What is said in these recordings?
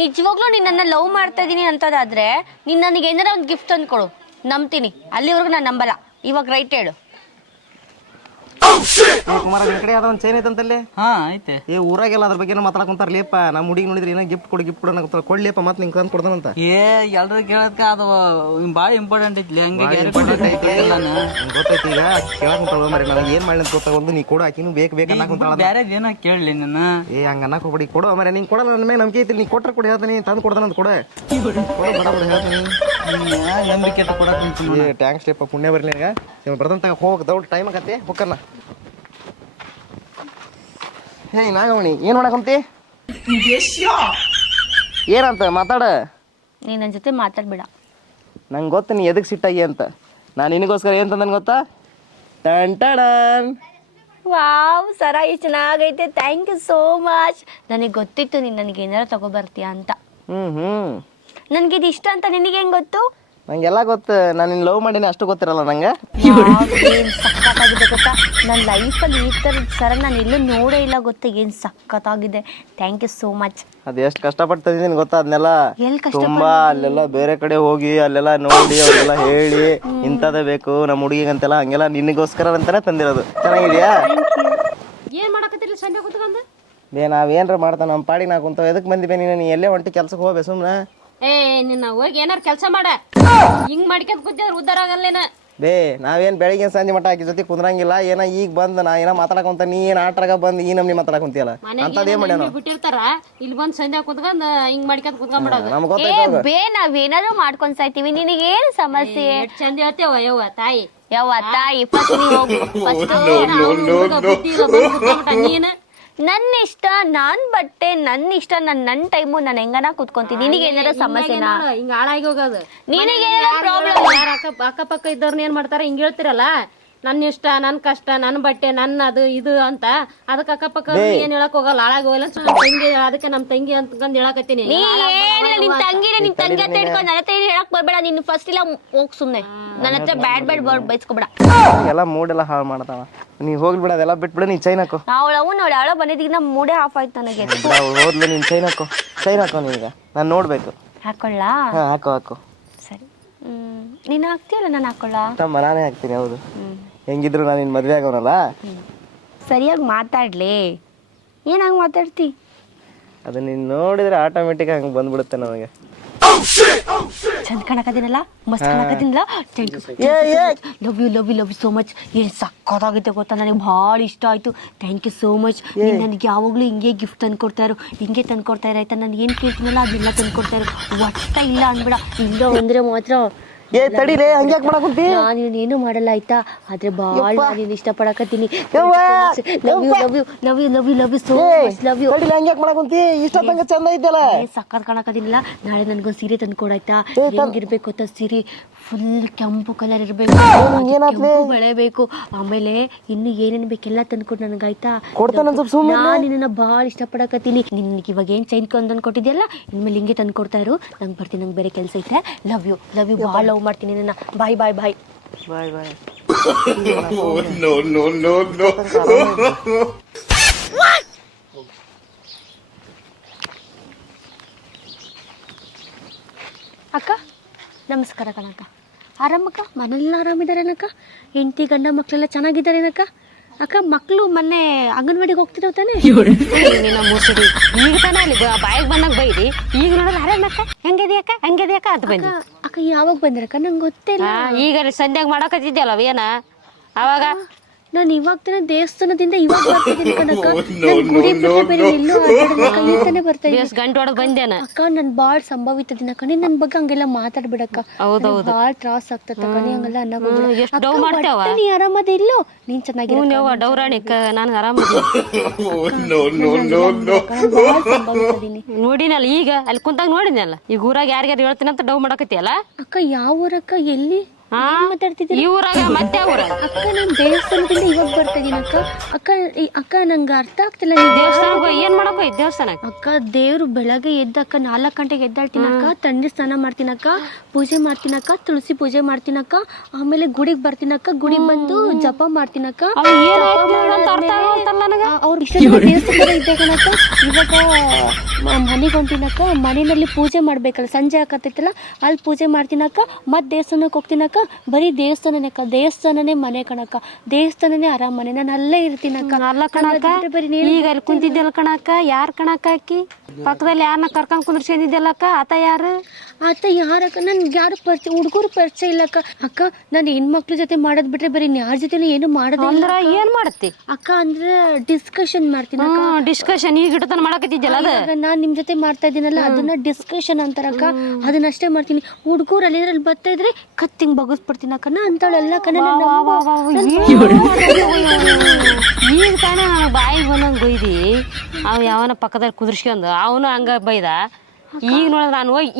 ನಿಜವಾಗ್ಲೂ ನೀನ್ ನನ್ನ ಲವ್ ಮಾಡ್ತಾ ಇದೀನಿ ಅಂತದಾದ್ರೆ ನೀನ್ ನನಗೆ ಏನಾರ ಒಂದು ಗಿಫ್ಟ್ ತಂದ್ಕೊಡು, ನಂಬ್ತೀನಿ. ಅಲ್ಲಿವರೆಗೂ ನಾನು ನಂಬಲ್ಲ. ಇವಾಗ ರೈಟ್ ಹೇಳು. ಕುಮಾರ ನಿನ್ ಕಡೆ ಯಾವ್ದೋ ಒಂದು ಚೈನ್ ಐತಂತಲ್ಲಿ. ಹಾ ಐತೆ. ಏ ಊರಾಗೆಲ್ಲ ಅದ್ರ ಬಗ್ಗೆ ಮಾತಾಡ್ಕೊಂತಾರಲೇಪ. ನಮ್ಮ ಹುಡುಗಿ ನೋಡಿದ್ರೆ ಏನೋ ಗಿಫ್ಟ್ ಕೊಡು ಅನ್ನೋ ಕೊಡ್ಲಿಯಪ್ಪ, ಮತ್ತೆ ನಿಂಗೆ ತಂದು ಕೊಡ್ತಾನಂತ. ಏ ಎಲ್ರು ಕೇಳದ್ಕ ಅದು ಭಾಳ ಇಂಪಾರ್ಟೆಂಟ್ ಐತ್ಲಿ. ಹಂಗೆ ಗೊತ್ತೈತಿ ಈಗ ಕೇಳಕ್ ಕುಂತಾಳ ಮರಿ. ನನಗೆ ಏನ್ ಮಾಡಿ ಅಂತ ಗೊತ್ತಾಗೊಂದು ನೀ ಕೊಡು, ಆಕಿನೂ ಬೇಕು ಅನ್ನಕುಂತಾಳ. ಬೇರೆ ಏನ ಕೇಳಲಿ ನನ್ನ. ಏ ಹಂಗ ಅನ್ನಕ್ ಹೋಗ್ಬೇಡಿ, ಕೊಡು ಮರಿ. ನೀನ್ ಕೊಡಲ್ಲ, ನನ್ನ ಮೇಲೆ ನಂಬಿಕೆ ಐತಿ. ನೀ ಕೊಟ್ರೆ ಕೊಡಿ ಹೇಳ್ತೀನಿ, ತಂದು ಕೊಡ್ತಾನಂತ ಕೊಡು. ಬಡ ಹೇಳ್ತೀನಿ. ನಂಬಿಕೆ ಕೊಡಕ್ ಏ ಟ್ಯಾಂಕ್ಸ್ ಲೇಪ, ಪುಣ್ಯ ಬರ್ಲಿ ಈಗ. ಬರ್ದಂತ ಹೋಗಕ್ ದೌಡ್ ಟೈಮ್ ಆಗತ್ತೆ, ಹೋಗಲ್ಲ. ಹೇ ನಾಗಮಣಿ, ಏನ್ ಮಾಡಕಂತಿ? ಏನಂತ ಮಾತಾಡ. ನೀನ್ ನನ್ನ ಜೊತೆ ಮಾತಾಡ್ಬೇಡ. ನಂಗೆ ಗೊತ್ತ ನೀ ಎದಕ್ ಸಿಟ್ಟಾಗಿ ಅಂತ. ನಾನು ನಿನಗೋಸ್ಕರ ಏನ್ ತಂದನ್ ಗೊತ್ತಾ? ಟನ್ ಟಡನ್. ವಾವ್, ಸರ ಎಷ್ಟು ಚೆನ್ನಾಗೈತೆ. Thank you so much. ನನಗೆ ಗೊತ್ತಿತ್ತು ನೀನು ನನಗೆ ಏನಾರು ತಗೊಬರ್ತೀಯ ಅಂತ. ನನಗೆ ಇದು ಇಷ್ಟ ಅಂತ ನಿನಗೆ ಹೆಂಗ್ ಗೊತ್ತು? ನಂಗೆಲ್ಲ ಗೊತ್ತು. ನಾನು ನಿನ್ನ ಲವ್ ಮಾಡೀನಿ, ಅಷ್ಟು ಗೊತ್ತಿರಲ್ಲ ನಂಗೆ. ಏನ್ ಸಖತ್ತಾಗಿದೆ ಗೊತ್ತಾ? ನನ್ನ ಲೈಫಲ್ಲಿ ಈ ಥರದ ಸರ ನಾನು ಎಲ್ಲೂ ನೋಡೇ ಇಲ್ಲ ಗೊತ್ತಾ. ಏನು ಸಖತ್ತಾಗಿದೆ. Thank you so much. ಅದು ಎಷ್ಟು ಕಷ್ಟಪಟ್ಟು ತಂದಿದ್ದೀನಿ ಗೊತ್ತಾ ಅದನ್ನೆಲ್ಲ. ಎಲ್ಲಿ ತುಂಬಾ ಅಲ್ಲೆಲ್ಲ ಬೇರೆ ಕಡೆ ಹೋಗಿ ಅಲ್ಲೆಲ್ಲ ನೋಡಿ ಅವ್ರಿಗೆಲ್ಲ ಹೇಳಿ ಇಂಥದೇ ಬೇಕು ನಮ್ಮ ಹುಡುಗಿಗಂತೆಲ್ಲ, ಹಂಗೆಲ್ಲ ನಿನಗೋಸ್ಕರ ಅಂತಾನೆ ತಂದಿರೋದು. ಚೆನ್ನಾಗಿದ್ಯಾ? ಏನ್ ಮಾಡಕತ್ತಿಲ್ಲ ಸಂಡೆ ಕೂತ್ಕೊಂಡು? ಬೇ ನಾವೇನ್ರ ಮಾಡ್ತಾನ ನಮ್ಮ ಪಾಡಿಗೆ ನಾ ಕುಂತಾವ. ಎದಕ್ಕೆ ಬಂದಿವೆ ನೀನು? ಎಲ್ಲೇ ಹೊಂಟಿ ಕೆಲ್ಸಕ್ಕೆ ಹೋಗ್ಬೇ ಸುಮ್ಮನೆ. ಏ ನಿನ್ನ ಹೋಗಿ ಏನಾರು ಕೆಲಸ ಮಾಡ. ಹಿಂಗ್ ಮಾಡ್ಕೊಂಡ್ ಕೂತಿದ್ರೆ ಉದ್ದಾರ ಆಗಲ್ಲೇನ. ಬೇ ನಾವೇನ್ ಬೆಳಿಗ್ಗೆ ಸಂಜೆ ಮಟ್ಟ ಆಕಿ ಜೊತೆ ಕುಂದ್ರಂಗಿಲ್ಲ. ಏನ ಈಗ ಬಂದ್ ನಾ ಏನೋ ಮಾತಾಡಕೊಂತ, ನೀ ಏನ್ ಆಟರಾಗ ಬಂದ್ ಈ ನಮ್ನಿ ಮಾತಾಡಕೊಂತಿಯಲ್ಲ ಅಂತದೇನ್ ಮಾಡ್ಯಾನ? ಬಿಟ್ಟಿರ್ತಾರ, ಇಲ್ಲಿ ಬಂದ್ ಸಂಧ್ಯಾ ಕುತ್ಕೊಂಡ್ ಹಿಂಗ್ ಮಾಡ್ಕೊಂಡ್ ಕುತ್ಕೊಂಡ್ಬಿಡೋದು. ನಮ್ಗೆ ಗೊತ್ತಾಯ್ತು. ಬೇ ನಾವೇನಾದ್ರು ಮಾಡ್ಕೊಂಡ್ ಸಾಯ್ತೀವಿ, ನಿನಗೇನು ಸಮಸ್ಯೆ? ಚಂದ ಹೇಳ್ತೇವ ಯವ್ವ ತಾಯಿ. ಯಾವ ತಾಯಿ ಫಸ್ಟ್ ನೀನ್ ನನ್ನ ಇಷ್ಟ, ನಾನ್ ಬಟ್ಟೆ, ನನ್ನ ಇಷ್ಟ, ನನ್ನ ಟೈಮು, ನಾನು ಹೆಂಗನ ಕುತ್ಕೊಂತೀನಿ. ನಿನಗೆ ಏನಾರ ಸಮಸ್ಯೆನಾ? ಹಿಂಗ ಹಾಳಾಗಿ ಹೋಗೋದು. ನಿನಗೆ ಪ್ರಾಬ್ಲಮ್? ಯಾರ ಅಕ್ಕಪಕ್ಕ ಇದ್ದವ್ರನ್ನ ಏನ್ ಮಾಡ್ತಾರ, ಹಿಂಗ ಹೇಳ್ತಿರಲ್ಲ, ನನ್ನ ಇಷ್ಟ, ನನ್ ಕಷ್ಟ, ನನ್ ಬಟ್ಟೆ, ನನ್ನ ಅದು ಇದು ಅಂತ. ಅದಕ್ಕೆ ಅಕ್ಕಪಕ್ಕ ಏನ್ ಹೇಳಕ್ ಹೋಗಲ್ಲ, ಹಾಳಾಗಿ ಹೋಗಲ್ಲ. ತಂಗಿ, ಅದಕ್ಕೆ ನಮ್ ತಂಗಿ ಅಂತಂದ್ ಹೇಳಕತ್ತೀನಿ. ನೀ ಏನಿಲ್ಲ, ನಿನ್ ತಂಗಿನ ನಿನ್ ತಂಗಿ ಹತ್ರ ಇಟ್ಕೊಂಡು ನನ್ನ ಹತ್ರ ಹೇಳಕ್ ಬರ್ಬೇಡ. ನಿನ್ ಫಸ್ಟ್ ಇಲ್ಲ ಹೋಗ್ ಸುಮ್ನೆ. ನನ್ನ ಹತ್ರ ಬ್ಯಾಡ್ ವರ್ಡ್ ಬೈಸ್ಕೊಬೇಡ. ಎಲ್ಲ ಮೂಡೆಲ್ಲ ಹಾಳು ಮಾಡ್ತಾವ. ನೀವ್ ಹೋಗ್ಬಿಡ, ಅದೆಲ್ಲ ಬಿಟ್ಬಿಡ. ನೀನ್ ಚೈನ್ ಹಾಕೋ. ಅವಳ ಬಂದಿದ್ದೀಗ ಮೂಡೇ ಆಫ್ ಆಯ್ತು ನನಗೆ. ಹೋದ್ಲು ನೀನ್ ಚೈನ್ ಹಾಕೋ. ಚೈನ್ ಹಾಕೋ ನೀಗ, ನಾನು ನೋಡ್ಬೇಕು. ಹಾಕೊಳ್ಳ? ಹಾಕೋ. ಸರಿ. ನೀನ್ ಹಾಕ್ತೀಯಲ್ಲ, ನಾನು ಹಾಕೊಳ್ಳ? ತಮ್ಮ ನಾನೇ ಹಾಕ್ತೀನಿ. ಹೌದು, ಹೆಂಗಿದ್ರು ನಾನು ನಿನ್ ಮದ್ವೆ ಆಗೋನಲ್ಲ. ಸರಿಯಾಗಿ ಮಾತಾಡ್ಲಿ. ಏನಾಗ ಮಾತಾಡ್ತಿ? ಅದು ನೀನ್ ನೋಡಿದ್ರೆ ಆಟೋಮೆಟಿಕ್ ಹಂಗೆ ಬಂದ್ಬಿಡುತ್ತೆ ನಮಗೆ. ಚಂದ ಕಾಣಕತ್ತೀನಲ್ಲ, ಮಸ್ತ್ ಕಾಣಕತ್ತೀನಲ್ಲ. Thank you. Love you love you love you so much. ಏನು ಸಕ್ಕತ್ತಾಗಿದೆ ಗೊತ್ತಾ, ನನಗೆ ಭಾಳ ಇಷ್ಟ ಆಯಿತು. Thank you so much. ನೀನು ನನಗೆ ಯಾವಾಗಲೂ ಹಿಂಗೆ ಗಿಫ್ಟ್ ತಂದ್ಕೊಡ್ತಾ ಇರು, ಹಿಂಗೆ ತಂದ್ಕೊಡ್ತಾ ಇರೋ ಆಯ್ತಾ. ನಾನು ಏನು ಕೇಳ್ತೀನಲ್ಲ ಅದೆಲ್ಲ ತಂದ್ಕೊಡ್ತಾ ಇರು. ಒಟ್ಟ ಇಲ್ಲ ಅನ್ಬೇಡ. ಇಲ್ಲ ಅಂದರೆ ಮಾತ್ರ ತಡಿಲೇ, ಹಂಗ್ಯಾಕ್ ಮಾಡಕುಂತಿ? ನಾನು ಏನು ಮಾಡಲ್ಲ ಆಯ್ತಾ. ಆದ್ರೆ ಭಾಳ ನೀನು ಇಷ್ಟಪಡಕತ್ತೀನಿ. Love you love you love you love you love you so much. Love you. ತಡಿಲೇ, ಹಂಗ್ಯಾಕ್ ಮಾಡಕುಂತಿ? ಇಷ್ಟೊತ್ತಂಗ ಚಂದ ಇದ್ದಲ್ಲ. ಸಕ್ಕತ್ ಕಾಣಕತ್ತೀನಿಲ್ಲ. ನಾಳೆ ನನ್ಗೊಂದು ಸೀರೆ ತಂದ್ಕೊಡಾಯ್ತಾ. ಹೆಂಗಿರ್ಬೇಕು ಗೊತ್ತಾ ಸೀರೆ? ಫುಲ್ ಕೆಂಪು ಕಲರ್ ಇರ್ಬೇಕು, ಬಳೆ ಬೇಕು. ಆಮೇಲೆ ಇನ್ನು ಏನೇನ್ ಬೇಕೆಲ್ಲ ತಂದ್ಕೊಡು ನನಗಾಯ್ತಾ. ನಾನು ನಿನ್ನ ಭಾಳ ಇಷ್ಟಪಡಕತ್ತೀನಿ. ನಿನ್ಗೆ ಇವಾಗ ಏನ್ ಚೈನ್ ತಂದ್ಕೊಟ್ಟಿದ್ಯಲ್ಲ, ಇನ್ಮೇಲೆ ಹಿಂಗೆ ತಂದ್ಕೊಡ್ತಾ ಇರು. ನಂಗೆ ಬರ್ತೀನಿ, ನಂಗೆ ಬೇರೆ ಕೆಲಸ ಐತೆ. ಲವ್ ಯು ಭಾಳ ಲವ್ ಮಾಡ್ತೀನಿ ನಿನ್ನ. ಬಾಯ್ ಬಾಯ್ ಬಾಯ್ ಬಾಯ್ ಬಾಯ್. ಅಕ್ಕ ನಮಸ್ಕಾರ ಕಣಕ್ಕ. ಆರಾಮಕ್ಕ? ಮನೆಲ್ಲ ಆರಾಮಿದಾರೇನಕ್ಕ? ಹೆಂಡತಿ ಗಂಡ ಮಕ್ಕಳೆಲ್ಲ ಚೆನ್ನಾಗಿದ್ದಾರೇನಕ್ಕ? ಅಕ್ಕ ಮಕ್ಕಳು ಮೊನ್ನೆ ಅಂಗನವಾಡಿಗೆ ಹೋಗ್ತಿದ್ದಾವ ತಾನೆ? ನಿನ್ನ ಮುಸುಡಿ ಈಗ ತಾನ ಅಲ್ಲಿ ಬಾಯಿಗೆ ಬಂದಾಗ ಬೈದಿ. ಈಗ ನೋಡಿದ್ರೆ ಆರಾಮಕ್ಕ, ಹೆಂಗಿದ್ಯಾಕ ಅಂತ ಬಂದಿ. ಅಕ್ಕ ಯಾವಾಗ ಬಂದ್ರಕ್ಕ? ನಂಗೆ ಗೊತ್ತಿಲ್ಲ. ಈಗ ಸಂಧ್ಯಾಗ ಮಾಡಕತ್ತಿದ್ಯಲ್ಲ ಏನ ಅವಾಗ? ನಾನು ಇವಾಗ ತಾನೆ ದೇವಸ್ಥಾನದಿಂದ ಇವಾಗ ಬರ್ತಿದ್ದೀನಿ ಕಣಕ್ಕ. ನಾನು ಗುಡಿ ಬೇರೆ ಎಲ್ಲೂ ತಾನೆ ಬರ್ತಾ ಇದ್ದೀನಿ. ಗಂಟು ಹೊಡೆದ್ ಬಂದೇನ ಅಕ್ಕ. ನನ್ ಬಾಳ್ ಸಂಭವಿತ ದಿನ ಕಣಿ, ನನ್ ಬಗ್ಗೆ ಹಂಗೆಲ್ಲ ಮಾತಾಡ್ಬಿಡಕ್ಕ. ಬಾಳ್ ತ್ರಾಸ ಆಗ್ತದ ಕಣಿ, ಹಂಗೆಲ್ಲ ಅನ್ನಕ್. ನೀ ಆರಾಮದ ಇಲ್ಲೋ? ನೀನ್ ಚೆನ್ನಾಗಿರೋ ಡೌರಾಣಿ, ನಾನು ಆರಾಮ ನೋಡಿನಲ್ಲ. ಈಗ ಅಲ್ಲಿ ಕುಂತಾಗ ನೋಡಿನಲ್ಲ. ಈಗ ಊರಾಗ ಯಾರ್ಯಾರು ಹೇಳ್ತೀನಿ ಅಂತ ಡೌ ಮಾಡಕತ್ತಿಯಲ್ಲ. ಅಕ್ಕ ಯಾವ ಊರಕ್ಕ? ಎಲ್ಲಿ? ಮಾತಾಡ್ತಿದ್ದೀರಿ? ಈ ಊರಾಗ ಮತ್ತೆ ಊರಾಗ ಅಕ್ಕ ನಾನು ದೇವಸ್ಥಾನದಿಂದ ಇವಾಗ ಬರ್ತಾ ಇದೀನಿ ಅಕ್ಕ. ಅಕ್ಕ ಅಕ್ಕ ನಂಗೆ ಅರ್ಥ ಆಗ್ತಿಲ್ಲ. ನೀವು ದೇವಸ್ಥಾನಕ್ಕೆ ಏನ್ ಮಾಡಕ್ ಹೋಗಿ ದೇವಸ್ಥಾನಕ್ಕೆ? ಅಕ್ಕ ದೇವ್ರು ಬೆಳಗ್ಗೆ ಎದ್ದಕ್ಕ 4 ಗಂಟೆಗೆ ಎದ್ದಾಳ್ತೀನಕ್ಕ, ತಣ್ಣೀರ್ ಸ್ನಾನ ಮಾಡ್ತೀನಕ್ಕ, ಪೂಜೆ ಮಾಡ್ತೀನಕ್ಕ, ತುಳಸಿ ಪೂಜೆ ಮಾಡ್ತೀನಕ್ಕ, ಆಮೇಲೆ ಗುಡಿಗೆ ಬರ್ತೀನಕ್ಕ, ಗುಡಿಗೆ ಬಂದು ಜಪ ಮಾಡ್ತೀನಕ್ಕ. ಅವ್ರ ಇಷ್ಟ ದೇವಸ್ಥಾನ ಇದ್ದಾಗನಕ್ಕ ಇವಾಗ ಮನೆಗೆ ಹೊಂಟಿನಕ್ಕ, ಮನೆಯಲ್ಲಿ ಪೂಜೆ ಮಾಡ್ಬೇಕಲ್ಲ, ಸಂಜೆ ಆಕತ್ತೈತಲ್ಲ ಅಲ್ಲಿ ಪೂಜೆ ಮಾಡ್ತೀನಕ್ಕ, ಮತ್ತೆ ದೇವಸ್ಥಾನಕ್ಕೆ ಹೋಗ್ತೀನಕ್ಕ. ಬರೀ ದೇವಸ್ಥಾನನೇ ಅಕ್ಕ, ದೇವಸ್ಥಾನನೇ ಮನೆ ಕಣಕ್ಕ, ದೇವಸ್ಥಾನನೇ ಅರಮನೆ, ನಾನು ಅಲ್ಲೇ ಇರ್ತೀನಕ್ಕ. ಅಲ್ಲ ಕಣಕ್ಕ, ಈಗ ಅಲ್ಲಿ ಕುಂತಿದ್ದೆಲ್ಲ ಕಣಕ್ಕ, ಯಾರ್ ಕಣಕ್ಕ ಅಕ್ಕಿ ಪಕ್ಕದಲ್ಲಿ ಯಾರನ್ನ ಕರ್ಕೊಂಡ್ ಕುಂದ್ರಿಸಿದ್ದೆಲ್ಲಕ್ಕ? ಆತ ಯಾರು? ಆತ ಯಾರಕ್ಕ? ನನ್ಗೆ ಯಾರು ಪರಿಚಯ, ಹುಡುಗರು ಪರಿಚಯ ಇಲ್ಲಕ್ಕ. ಅಕ್ಕ ನಾನು ಹೆಣ್ಮಕ್ಳ ಜೊತೆ ಮಾಡೋದ್ ಬಿಟ್ರೆ ಬರೀ ಯಾರ ಜೊತೆ ಏನು ಮಾಡೋದಿಲ್ಲ ಅಂದ್ರ ಏನ್ ಮಾಡತ್ತಿ ಅಕ್ಕ. ಅಂದ್ರೆ ಡಿಸ್ಕಷನ್ ಮಾಡ್ತೀನಿ ಡಿಸ್ಕಷನ್. ಈಗ ಇಟ್ಟತನ ಮಾಡಕತ್ತಿದ್ಯಲ್ಲ ಅದು. ನಾನ್ ನಿಮ್ ಜೊತೆ ಮಾಡ್ತಾ ಇದೀನಲ್ಲ ಅದನ್ನ ಡಿಸ್ಕಷನ್ ಅಂತಾರಕ್ಕ, ಅದನ್ನಷ್ಟೇ ಮಾಡ್ತೀನಿ. ಹುಡುಗರು ಅಲ್ಲಿ ಬರ್ತಾ ಇದ್ರೆ ಕತ್ತಿಂಗ್ ಬಗಸ್ಬಿಡ್ತೀನಿ ಅಕ್ಕ. ನಾ ಅಂತವಳೆಲ್ಲ ಕಣ ಈಗ ತಾನೇ ನನಗೆ ಬಾಯಿಗೆ ಬಂದಂಗೆ ಬೈದಿ. ಅವ ಯಾವನ ಪಕ್ಕದಲ್ಲಿ ಕುದುರ್ಸ್ಕೊಂಡು ಅವನು ಹಂಗ ಬೈದ. ಈಗ ನೋಡಿದ್ರೆ ನಾನು ಹೋಗಿ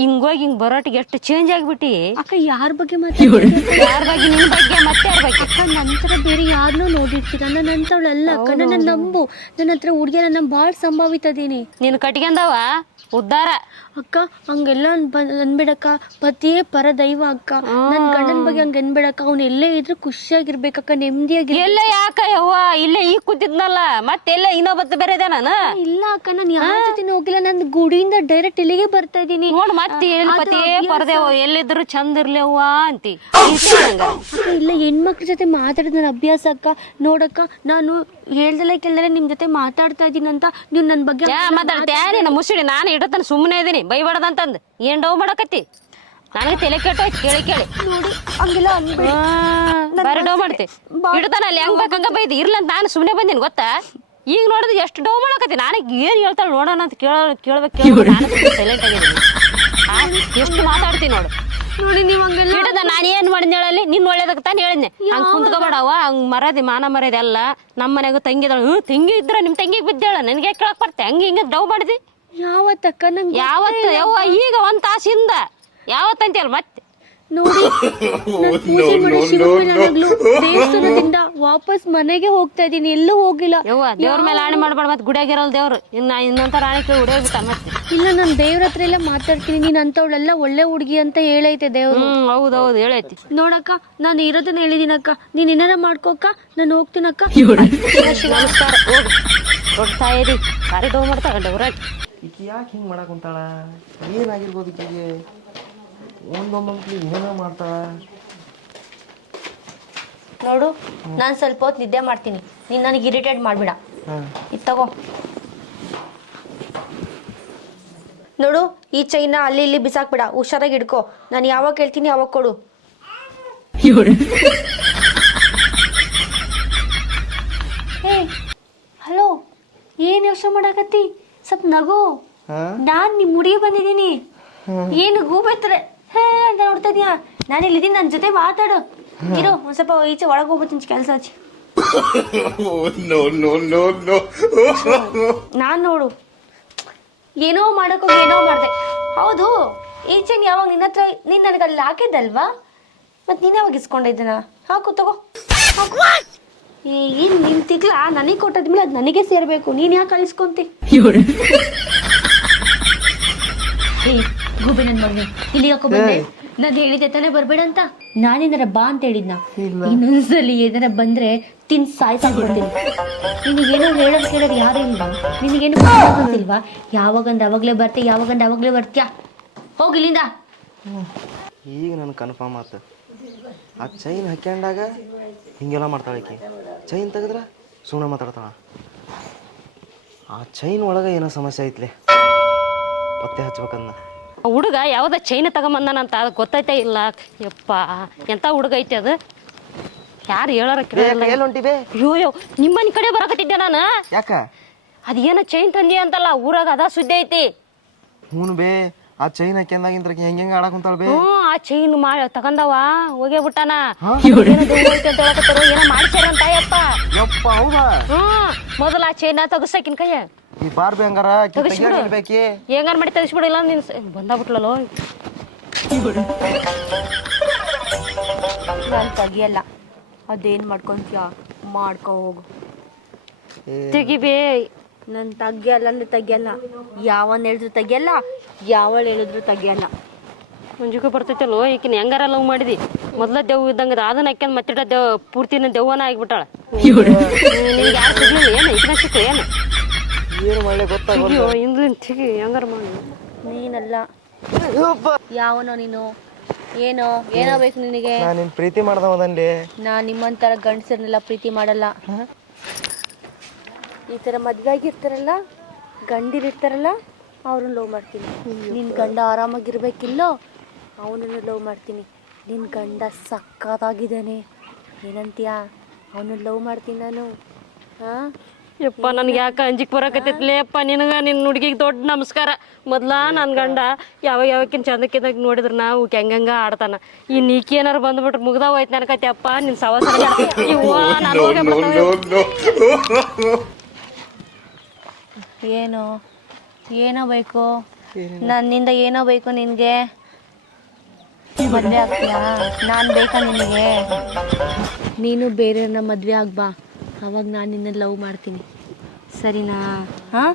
ಹಿಂಗ್ ಬರೋಟಿಗೆ ಎಷ್ಟು ಚೇಂಜ್ ಆಗಿಬಿಟ್ಟಿ ಅಕ್ಕ. ಯಾರ ಬಗ್ಗೆ ಮಾತಾಡ್ತೀನಿ? ಯಾರ ಬಗ್ಗೆ? ನಿನ್ ಬಗ್ಗೆ ಮತ್ತೆ ಯಾರ ಬಗ್ಗೆ? ಅಕ್ಕ ನಂತರ ಬೇರೆ ಯಾರನ್ನೂ ನೋಡಿರ್ತೀರ. ನನ್ನ ಅಂತವಳಲ್ಲ ಅಕ್ಕ, ನನ್ನ ನಂಬು. ನನ್ನ ಹತ್ರ ಹುಡುಗಿಯರ ನಾನು ಭಾಳ ಸಂಭಾವಿತ ಇದೀನಿ. ನೀನು ಕಟ್ಕೊಂಡವ ಉದ್ಧಾರ ಅಕ್ಕ. ಹಂಗೆಲ್ಲ ಅನ್ಬೇಡಕ್ಕ, ಪತಿಯೇ ಪರ ದೈವ ಅಕ್ಕ. ನನ್ ಗಂಡನ ಬಗ್ಗೆ ಹಂಗ ಅನ್ಬೇಡಕ್ಕ. ಅವ್ನು ಎಲ್ಲೇ ಇದ್ರು ಖುಷಿಯಾಗಿರ್ಬೇಕಕ್ಕ, ನೆಮ್ಮದಿಯಾಗಿ. ಎಲ್ಲ ಯಾಕ ಯವ್ವ ಇಲ್ಲೇ ಈಗ ಕೂತಿದ್ನಲ್ಲ, ಮತ್ತೆಲ್ಲ ಇನ್ನೊಬ್ಬತ್ತು ಬೇರೆ ಇದೆ ನಾನು. ಇಲ್ಲ ಅಕ್ಕ, ನಾನು ಯಾರ ಜೊತೆ ಹೋಗಿಲ್ಲ. ನಾನು ಗುಡಿಯಿಂದ ಡೈರೆಕ್ಟ್ ಇಲ್ಲಿಗೆ ಬರ್ತಾ ಇದೀನಿ. ನೋಡ್ ಮತ್ತೆ ಪತಿಯೇ ಪರದೇವ ಎಲ್ಲಿದ್ರು ಚಂದ ಇರ್ಲೇವ್ವ ಅಂತಿ. ಅಕ್ಕ ಇಲ್ಲ, ಹೆಣ್ಮಕ್ಳ ಜೊತೆ ಮಾತಾಡೋದು ನನ್ನ ಅಭ್ಯಾಸ ಅಕ್ಕ. ನೋಡಕ್ಕ, ನಾನು ಹೇಳ್ದಲ್ಲ ಕೇಳ್ದಲ್ಲ ನಿಮ್ ಜೊತೆ ಮಾತಾಡ್ತಾ ಇದೀನಿ ಅಂತ ನೀವು ನನ್ನ ಬಗ್ಗೆ ಮಾತಾಡ್ತೇ ನೀನು ಮುಸುಡಿ. ನಾನು ಇಡತನ ಸುಮ್ಮನೆ ಇದೀನಿ, ಬೈಬಾರ್ದಂತಂದು ಏನ್ ಡವ್ ಮಾಡಕತ್ತಿ? ನನಗೆ ತಲೆ ಕೆಟ್ಟೋಯ್ತು ಕೇಳಿ ನೋಡಿ. ಹಂಗೆಲ್ಲ ಬಾರಿ ಡವ್ ಮಾಡ್ತಿ. ಇಡತಾನ ಅಲ್ಲಿ ಹೆಂಗ್ ಬೇಕಂಗ ಬೈದಿ ಇರ್ಲಂತ ನಾನು ಸುಮ್ಮನೆ ಬಂದೀನಿ ಗೊತ್ತಾ. ಈಗ ನೋಡಿದ್ರೆ ಎಷ್ಟು ಡವ್ ಮಾಡಕತ್ತಿ. ನನಗೆ ಏನ್ ಹೇಳ್ತಾಳೆ ನೋಡೋಣ ಅಂತ ಕೇಳ್ಬೇಕು. ಸೈಲೆಂಟ್ ಆಗಿದ್ದೀನಿ. ಎಷ್ಟು ಮಾತಾಡ್ತೀನಿ ನೋಡು. ನೋಡಿ ನೀವು ಹಂಗೆಲ್ಲ ಇಡದ ನಾನು ಏನ್ ಮಾಡಿದ್ನ ಹೇಳಲ್ಲಿ? ನಿನ್ ಒಳ್ಳೇದಕ್ಕೆ ತಾನು ಹೇಳಿದ್ನೆ. ಹಂಗ್ ಕುಂತ್ಕೊಬೇಡವ, ಹಂಗ್ ಮರದಿ ಮಾನ ಮರ್ಯಾದೆ ಅಲ್ಲ. ನಮ್ಮ ಮನೆಗೂ ತಂಗಿದಳು. ತಂಗಿ ಇದ್ರ ನಿಮ್ ತಂಗಿಗೆ ಬಿದ್ದೇಳ, ನನಗೆ ಕೇಳಕ್ ಬರ್ತೆ. ಹಂಗೆ ಹಿಂಗ ಡವ್ ಮಾಡಿದಿ ಯಾವತ್ತಕ್ಕ? ನಂಗೆ ಯಾವತ್ತು ಯವ್ವ? ಈಗ 1 ತಾಸಿಂದ ಯಾವತ್ತಂತೀಯಲ್ಲ ಮತ್ತೆ. ನೋಡಿ ನಾನು ಪೂಜೆ ಮಾಡಿ ಶಿವಪ್ಪನಾಗ್ಲು ದೇವಸ್ಥಾನದಿಂದ ವಾಪಸ್ ಮನೆಗೆ ಹೋಗ್ತಾ ಇದೀನಿ, ಎಲ್ಲೂ ಹೋಗಿಲ್ಲ. ಯವ್ವ ದೇವ್ರ ಮೇಲೆ ಆಣೆ ಮಾಡ್ಬೇಡ. ಮತ್ತೆ ಗುಡಿಯಾಗಿರಲ್ಲ ದೇವ್ರು. ಇನ್ನೊಂಥರ ಆಣೆ ಕೇಳಿ ಹುಡಿಯೋಗ್ಬಿಟ್ಟ ಮತ್ತೆ. ಇಲ್ಲ, ನಾನು ದೇವ್ರ ಹತ್ರ ಎಲ್ಲ ಮಾತಾಡ್ತೀನಿ. ನೀನ್ ಅಂತವಳೆಲ್ಲ ಒಳ್ಳೆ ಹುಡುಗಿ ಅಂತ ಹೇಳೈತೆ ದೇವ್ರು. ಹೌದೌದು ಹೇಳೈತಿ. ನೋಡಕ್ಕ, ನಾನು ಇರೋದನ್ನ ಹೇಳಿದೀನಕ್ಕ. ನೀನ್ ಏನಾರ ಮಾಡ್ಕೋಕ್ಕ, ನಾನು ಹೋಗ್ತೀನಕ್ಕ. ನಮಸ್ಕಾರ. ಹೋಗಿ ದೊಡ್ಡ ತಾಯಿದಿ ಸಾರಿ ಡವ್ ಮಾಡ್ತಾಳ ಡವ್ರಾಗಿ. ಈಕಿ ಯಾಕೆ ಹಿಂಗೆ ಮಾಡಕ್ ಕುಂತಾಳ? ಏನಾಗಿರ್ಬೋದು ಈಕಿಗೆ? ಒಂದೊಂದು ಏನೋ ಮಾಡ್ತಾಳ. ನೋಡು, ನಾನು ಸ್ವಲ್ಪ ಹೊತ್ತು ನಿದ್ದೆ ಮಾಡ್ತೀನಿ. ನೀನು ನನಗೆ ಇರಿಟೇಟ್ ಮಾಡ್ಬೇಡ. ಇದು ತಗೋ. ನೋಡು, ಈ ಚೈನ ಅಲ್ಲಿ ಇಲ್ಲಿ ಬಿಸಾಕ್ಬಿಡ, ಹುಷಾರಾಗಿ ಇಡ್ಕೋ. ನಾನು ಯಾವಾಗ ಹೇಳ್ತೀನಿ ಯಾವಾಗ ಕೊಡು. ಏ ಹಲೋ, ಏನ್ ಯೋಚನೆ ಮಾಡಾಕತ್ತಿ? ಸ್ವಲ್ಪ ನಗು. ನಾನ್ ನಿಮ್ ಹುಡುಗಿ ಬಂದಿದ್ದೀನಿ. ಏನು ಗೂಬೆತ್ತಾರೆ ಅಂತ ನೋಡ್ತಾ ಇದೀಯಾ? ನಾನು ಇಲ್ಲಿದ್ದೀನಿ, ನನ್ನ ಜೊತೆ ಮಾತಾಡು. ಇರು, ಒಂದ್ ಸ್ವಲ್ಪ ಈಚೆ ಒಳಗೆ ಹೋಗ್ಬಿಡ್ತೀನಿ, ಕೆಲಸ ಹಚ್ಚಿ. ನಾನ್ ನೋಡು, ಏನೋ ಮಾಡಕ್ಕೋಗಿ ಏನೋ ಮಾಡ್ದೆ. ಹೌದು, ಈಚೆ ಯಾವಾಗ ನಿನ್ನ ಹತ್ರ ನೀನ್ ನನಗೆ ಅಲ್ಲಿ ಹಾಕಿದ್ದಲ್ವಾ? ಮತ್ ನೀನ್ ಯಾವಾಗ ಇಸ್ಕೊಂಡಿದ್ದೀನ? ಹಾಕು, ತಗೋ. ಏನ್ ನಿನ್ ತಿಕ್ಲ ನನಗೆ ಕೊಟ್ಟದ್ಮೇಲೆ ಅದು ನನಗೆ ಸೇರ್ಬೇಕು. ನೀನ್ ಯಾಕೆ ಕಳಿಸ್ಕೊಂತಿ? ಗೂಬೆ ನನ್ ಮಗನೇ, ಇಲ್ಲಿ ಯಾಕೋ ಬಂದೆ? ನಾನು ಹೇಳಿದೆ ತಾನೇ ಬರ್ಬೇಡ ಅಂತ. ನಾನೇನಾರ ಬಾ ಅಂತ ಹೇಳಿದ್ನ? ಇನ್ನೊಂದ್ಸಲಿ ಏನಾರ ಬಂದ್ರೆ ತಿನ್ ಸಾಯ್ಸಾಕ್ಬಿಡ್ತೀನಿ. ನಿನಗೇನೋ ಹೇಳೋದು ಕೇಳೋದು ಯಾರು ಇಲ್ವಾ? ನಿನಗೇನು ಗೊತ್ತಿಲ್ವಾ? ಯಾವಾಗಂದ ಅವಾಗ್ಲೇ ಬರ್ತೀಯ, ಯಾವಾಗಂದ ಅವಾಗ್ಲೇ ಬರ್ತೀಯ. ಹೋಗಿಲ್ಲಿಂದ. ಈಗ ನನ್ಗೆ ಕನ್ಫರ್ಮ್ ಆಯ್ತು. ಆ ಚೈನ್ ಹಾಕ್ಯಂಡಾಗ ಹಿಂಗೆಲ್ಲ ಮಾಡ್ತಾಳೆ ಆಕಿ. ಚೈನ್ ತೆಗೆದ್ರೆ ಸುಮ್ಮನೆ ಮಾತಾಡ್ತಾಳ. ಆ ಚೈನ್ ಒಳಗೆ ಏನೋ ಸಮಸ್ಯೆ ಐತ್ಲೆ, ಪತ್ತೆ ಹಚ್ಬೇಕಂದ. ಹುಡುಗ ಯಾವ್ದ ಚೈನ್ ತಗೊಂಬಂದಾನಂತ ಅದು ಗೊತ್ತೈತೆ ಇಲ್ಲ. ಯಪ್ಪ ಎಂತ ಹುಡುಗ ಐತಿ ಅದು. ಯಾರು ಹೇಳಾರ ಹೊಂಟಿವೆ? ಅಯ್ಯೋ ನಿಮ್ಮನೆ ಕಡೆ ಬರಕತ್ತಿದ್ದೆ ನಾನು. ಯಾಕ? ಅದೇನ ಚೈನ್ ತಂದಿ ಅಂತಲ್ಲ ಊರಾಗ, ಅದ ಸುದ್ದಿ ಐತಿ. ಹ್ಞೂ ಬೇ, ಆ ಚೈನ್ ಹಾಕ್ಯಂದಾಗಿಂತ ಹೆಂಗೆ ಆಡಕ್ ಕುಂತಾಳ ಬೇ. ಆ ಚೈನ್ ತಗೊಂಡವ ಹೋಗೇ ಬಿಟ್ಟಾನ. ಏನೋ ಮಾಡ್ಸ್ಯಾರಂತ ಯಪ್ಪ. ಯಪ್ಪ ಹೌದಾ? ಮೊದಲ ಆ ಚೈನ್ ತಗಸಾಕಿನ ಕೈಯ ಈ ಬಾರ್ ಬೇ ಹಂಗಾರ ಬೇಕಿ ಹೆಂಗಾರ ಮಾಡಿ ತೆಗಿಸ್ಬಿಡಿಲ್ಲ. ನೀನ್ ಬಂದಾಬಿಟ್ಲಲ್ಲೋ. ನಾನು ತೆಗಿಯಲ್ಲ. ಅದೇನು ಮಾಡ್ಕೊತೀಯ ಮಾಡ್ಕೊ ಹೋಗು. ತೆಗಿಬೇ. ನಾನು ತೆಗಿಯಲ್ಲ ಅಂದ್ರೆ ತೆಗಿಯಲ್ಲ. ಯಾವನ್ ಹೇಳಿದ್ರು ತೆಗಿಯಲ್ಲ, ಯಾವಳು ಹೇಳಿದ್ರು ತೆಗಿಯಲ್ಲ. ಮುಂಜುಕ ಬರ್ತೈತಲ್ಲೋ ಈಕಿನ ಹೆಂಗಾರ ಲವ್ ಮಾಡಿದಿ. ಮೊದ್ಲ ದೆವ್ ಇದ್ದಂಗ ಅದನ್ನ ಹಾಕ್ಯಂಡ್ ಮತ್ತಿಟ ದೆವ್ ಪೂರ್ತಿನ ದೆವ್ವನ ಆಗಿಬಿಟ್ಟಾಳ. ನಿಂಗೆ ಯಾರು ಸಿಗ್ಲಿಲ್ಲ ಏನು ಈಕಿನ ಸಿಕ್ಕ ಏನು? ಏನು ಮಾಡಲಿ ಗೊತ್ತಾಗ ತೆಗಿಯೋ ಇಂದ್ಲಿನ್ ತೆಗಿ ಹೆಂಗಾರ ಮಾಡಿ. ನೀನಲ್ಲ, ಯಾವನೋ ನೀನು. ಏನೋ ಬೇಕು ನಿನಗೆ? ನಾನು ನಿನ್ನ ಪ್ರೀತಿ ಮಾಡ್ದವದಲ್ಲಿ. ನಾನು ನಿಮ್ಮಂತರ ಗಂಡಸರನ್ನೆಲ್ಲ ಪ್ರೀತಿ ಮಾಡಲ್ಲ. ಈ ಥರ ಮದುವೆ ಆಗಿರ್ತಾರಲ್ಲ, ಗಂಡಿರಿರ್ತಾರಲ್ಲ, ಅವ್ರನ್ನ ಲವ್ ಮಾಡ್ತೀನಿ. ನಿನ್ನ ಗಂಡ ಆರಾಮಾಗಿರ್ಬೇಕಿಲ್ಲೋ, ಅವನನ್ನು ಲವ್ ಮಾಡ್ತೀನಿ. ನಿನ್ನ ಗಂಡ ಸಕ್ಕತ್ತಾಗಿದ್ದಾನೆ ಏನಂತೀಯ? ಅವನನ್ನು ಲವ್ ಮಾಡ್ತೀನಿ ನಾನು. ಹಾಂ ಯಪ್ಪ ನನ್ಗೆ ಯಾಕೆ ಅಂಜಿಕ್ ಬರಕತ್ತೈತ್ಲೇ ಅಪ್ಪ ನಿನಗೆ. ನಿನ್ನ ಹುಡುಗಿಗೆ ದೊಡ್ಡ ನಮಸ್ಕಾರ. ಮೊದ್ಲ ನನ್ನ ಗಂಡ ಯಾವಾಕಿನ ಚಂದಕ್ಕಿದಾಗ ನೋಡಿದ್ರೆ ನಾವು ಹೆಂಗಂಗ ಆಡ್ತಾನ. ಇನ್ನು ಈಕಿ ಏನಾರು ಬಂದ್ಬಿಟ್ರೆ ಮುಗ್ದಾವ ಆಯ್ತು ನನಕತಿ ಅಪ್ಪ ನಿನ್ನ ಸವಾಸ. ಏನೋ ಬೇಕು ನನ್ನಿಂದ? ಏನೋ ಬೇಕು ನಿನಗೆ? ಮದುವೆ ಆಗ್ತೀಯಾ? ನಾನು ಬೇಕಾ ನಿನಗೆ? ನೀನು ಬೇರೆಯವ್ರನ್ನ ಮದುವೆ ಆಗ್ಬಾ, ಅವಾಗ ನಾನು ನಿನ್ನ ಲವ್ ಮಾಡ್ತೀನಿ, ಸರಿನಾ? ಹಾಂ